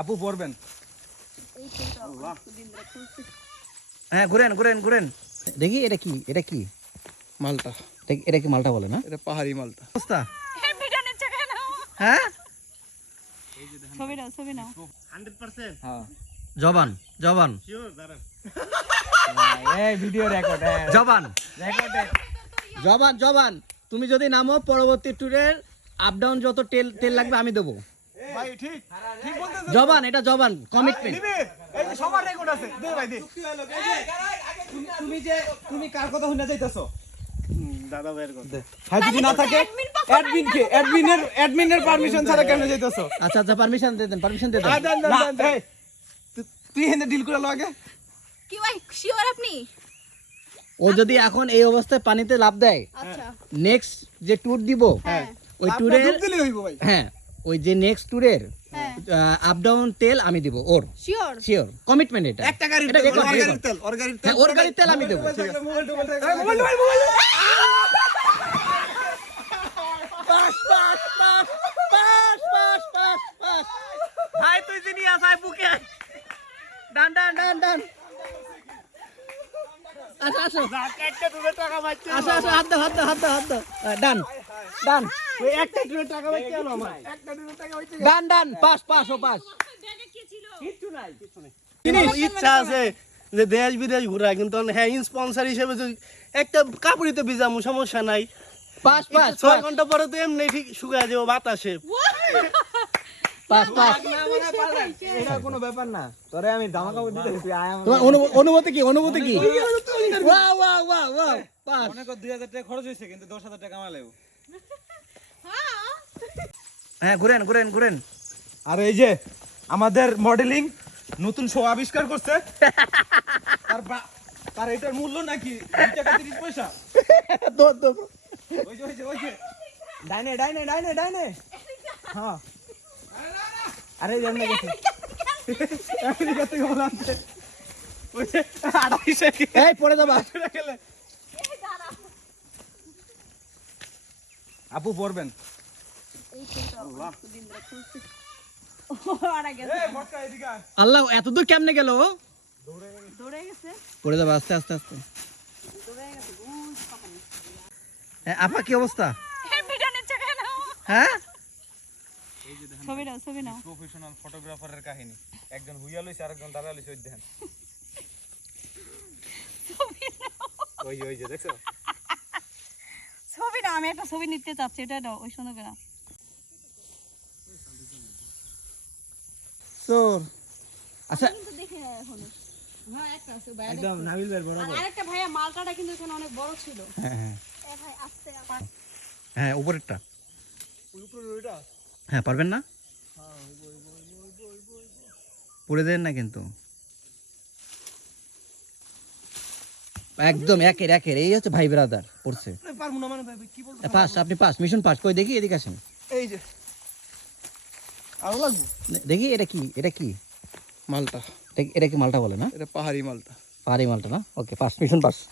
আপু পড়বেন। হ্যাঁ ঘুরেন ঘুরেন ঘুরেন দেখি এটা কি মালটা, এটা কি মালটা বলে না? এটা পাহাড়ি মালটা। অবস্থা হ্যাঁ ছবি নাও 100%? হ্যাঁ জবান জবান শিওর দাঁড়ান। এই ভিডিও রেকর্ড জবান জবান জবান তুমি যদি নামো পরবর্তী ট্যুরের আপ ডাউন যত তেল লাগবে আমি দেবো ভাই ঠিক ঠিক বলতেছেন। জবান এটা জবান কমিটমেন্ট নিবে, এই যে সবার রেকর্ড আছে, দে ভাই দে। তুমি কার কথা শুনে যাইতাছো? দাদা ভাইয়ের কথা। হ্যাঁ যদি না থাকে অ্যাডমিনের পারমিশন ছাড়া কেন যাইতাছো? আচ্ছা আচ্ছা পারমিশন দিয়ে দেন এই, তুই হেনে ডিল করে লো আগে। কি ভাই শিওর আপনি? ও যদি এখন এই অবস্থায় পানিতে লাফ দেয় আচ্ছা নেক্সট যে ট্যুর দিব হ্যাঁ ওই আপনার ট্যুরের ডুব দিলেই হইব ভাই। হ্যাঁ ওই যে নেক্সট ট্যুরের হ্যাঁ আপ ডাউন তেল আমি দিব ওর শিওর শিওর কমিটমেন্ট এটা একটা গাড়ির এটা তেল, record, ওর গাড়ির record। তেল, ওর গাড়ির তেল। হ্যাঁ, ওর গাড়ির তেল আমি দেবো মোবাইল ভাই তুই জিনিয়াস আই বুকে ডান ডান ডান ডান আসো আসো একটা তুমি টাকা পাচ্ছ। আসো আসো হাত দাও হাত দাও হাত দাও হাত দাও ডান ডান ওই একটা তুমি টাকা পাচ্ছ কেন আমার? একটা তুমি টাকা পাচ্ছ। ডান ডান পাস পাস ও পাস কিন্তু ইচ্ছা আছে যে দেশ বিদেশ ঘোরা, কিন্তু হ্যাঁ স্পন্সর হিসেবে যদি একটা কাপড়িতে ভিজামু সমস্যা নাই। পাস পাস 6 ঘন্টা পরে তো এমনি ঠিক শুকায় যাবো বাতাসে। পাস পাস এটা কোনো ব্যাপার না, তোরে আমি ধামাকা দিতে তুই আয় আমার। তোমার অনুভূতি কি wow wow wow wow pass অনেক 2000 টাকা খরচ হয়েছে, কিন্তু 10,000 টাকা কামালেও। হ্যাঁ ঘুরেন ঘুরেন ঘুরেন আর এই যে আমাদের মডেলিং নতুন শো আবিষ্কার করছে, তার এটার মূল্য নাকি 2 টাকা 30 পয়সা। তো তো ওই যে ডাইনে ডাইনে ডাইনে ডাইনে। হ্যাঁ আরে জান না গেছে আমেরিকা থেকে বলাতে ওই যে 28 এই পড়ে যাবা টাকা গেলে। আপু পড়বেন। এই মটকা এদিকে আয়। আল্লাহ এত দূর কেমনে গেল ও? দৌড়ে গেছে পড়ে যাবে আস্তে আস্তে আস্তে হ্যাঁ আপা কি অবস্থা ভিডিও নিচ্ছে কেন? হ্যাঁ ছবি নাও প্রফেশনাল ফটোগ্রাফারের কাহিনী, একজন হুইয়া লইছে আরেকজন দাঁড়া লইছে, ওই দেখেন ওই যে দেখছো। ছবি নাও, আমি একটা ছবি নিতে চাচ্ছি, এটা দাও ওই সুন্দর করে। তোর আচ্ছা কিন্তু দেখে না এখনো। হ্যাঁ একটা আছে ভাই, একদম নাবিল ভাই বড়। আর আরেকটা ভাইয়া মালটাটা কিন্তু এখানে অনেক বড় ছিল। হ্যাঁ হ্যাঁ এ ভাই আস্তে আবার হ্যাঁ উপরেরটা ওই উপরে ওইটা হ্যাঁ পারবেন না পড়ে দেন না কিন্তু একদম একের একের এই হচ্ছে ভাই ব্রাদার পড়ছে পারবো না মানে ভাই কি বলতো। পাস আপনি পাস মিশন পাস কই দেখি এদিকে আসেন এই যে আরো লাগবো দেখি এটা কি মালটা, এটা কি মালটা বলে না এটা পাহাড়ি মালটা। পাহাড়ি মালটা না ওকে পাস মিশন পাস